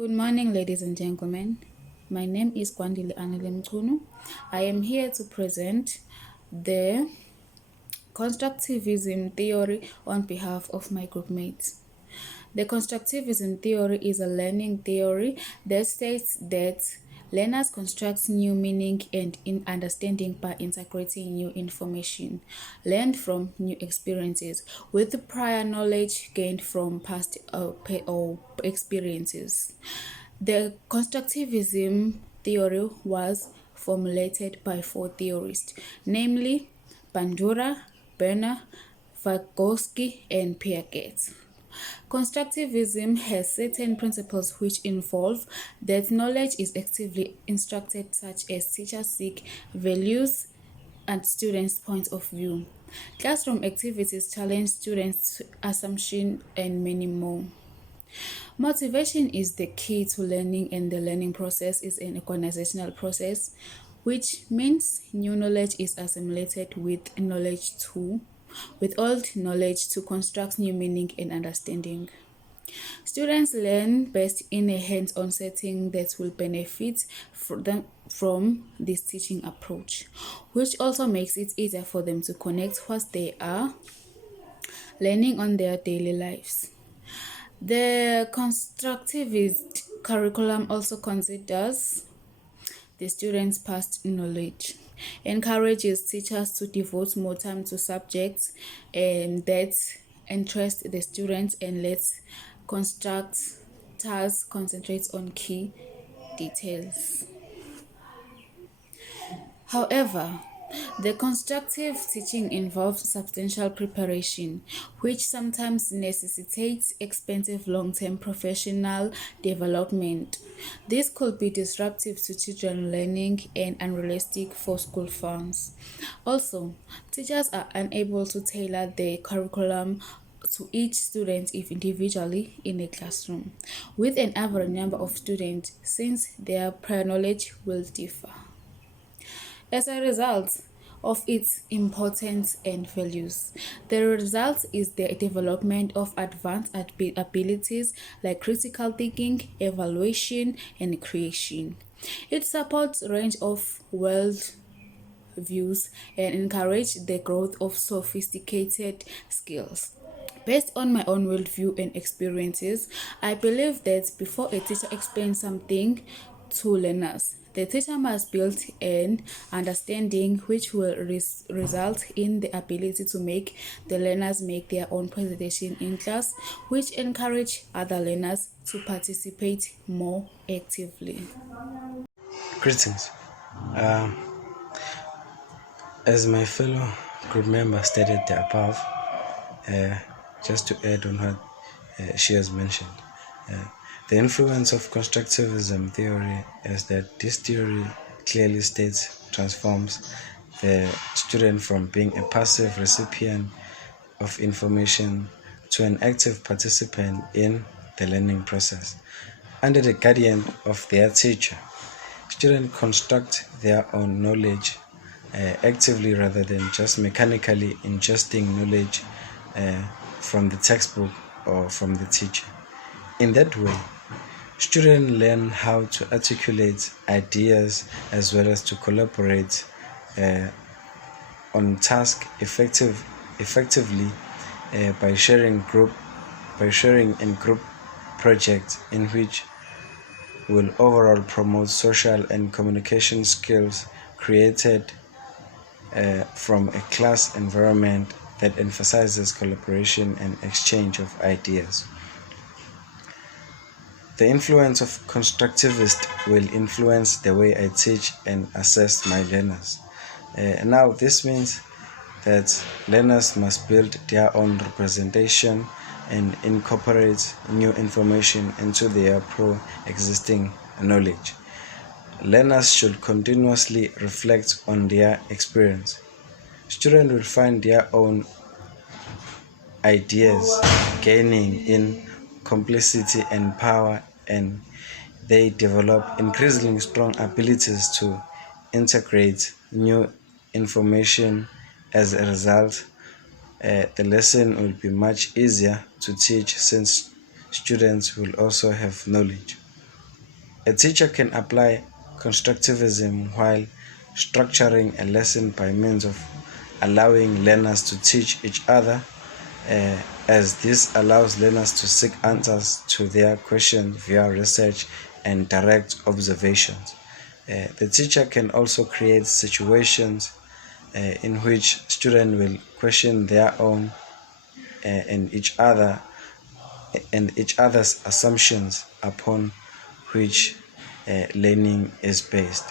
Good morning, ladies and gentlemen. My name is Kwandile Anele. I am here to present the Constructivism theory on behalf of my group mates. The Constructivism theory is a learning theory that states that learners construct new meaning and in understanding by integrating new information learned from new experiences with the prior knowledge gained from past experiences. The Constructivism theory was formulated by four theorists, namely Bandura, Berner, Vygotsky, and Piaget. Constructivism has certain principles which involve that knowledge is actively instructed, such as teachers seek values and students' points of view. Classroom activities challenge students' assumption and many more. Motivation is the key to learning, and the learning process is an organizational process, which means new knowledge is assimilated with old knowledge to construct new meaning and understanding. Students learn best in a hands-on setting that will benefit from this teaching approach, which also makes it easier for them to connect what they are learning on their daily lives. The constructivist curriculum also considers the students' past knowledge, encourages teachers to devote more time to subjects that interest the students, and lets constructors concentrate on key details. However, the constructive teaching involves substantial preparation, which sometimes necessitates expensive long-term professional development. This could be disruptive to children learning and unrealistic for school funds. Also, teachers are unable to tailor the curriculum to each student if individually in a classroom, with an average number of students, since their prior knowledge will differ. As a result of its importance and values, the result is the development of advanced abilities like critical thinking, evaluation, and creation. It supports a range of world views and encourages the growth of sophisticated skills. Based on my own worldview and experiences, I believe that before a teacher explains something to learners, the teacher must build an understanding which will result in the ability to make the learners make their own presentation in class, which encourage other learners to participate more actively. Greetings. As my fellow group member stated the above, just to add on what she has mentioned, the influence of constructivism theory is that this theory clearly states transforms the student from being a passive recipient of information to an active participant in the learning process. Under the guardian of their teacher, students construct their own knowledge actively rather than just mechanically ingesting knowledge from the textbook or from the teacher. In that way, students learn how to articulate ideas as well as to collaborate on tasks effectively by sharing in group projects in which will overall promote social and communication skills created from a class environment that emphasizes collaboration and exchange of ideas. The influence of constructivist will influence the way I teach and assess my learners. Now, this means that learners must build their own representation and incorporate new information into their existing knowledge. Learners should continuously reflect on their experience. Students will find their own ideas gaining in complexity and power, and they develop increasingly strong abilities to integrate new information. As a result, the lesson will be much easier to teach since students will also have knowledge. A teacher can apply constructivism while structuring a lesson by means of allowing learners to teach each other, as this allows learners to seek answers to their questions via research and direct observations. The teacher can also create situations in which students will question their own and each other's assumptions upon which learning is based.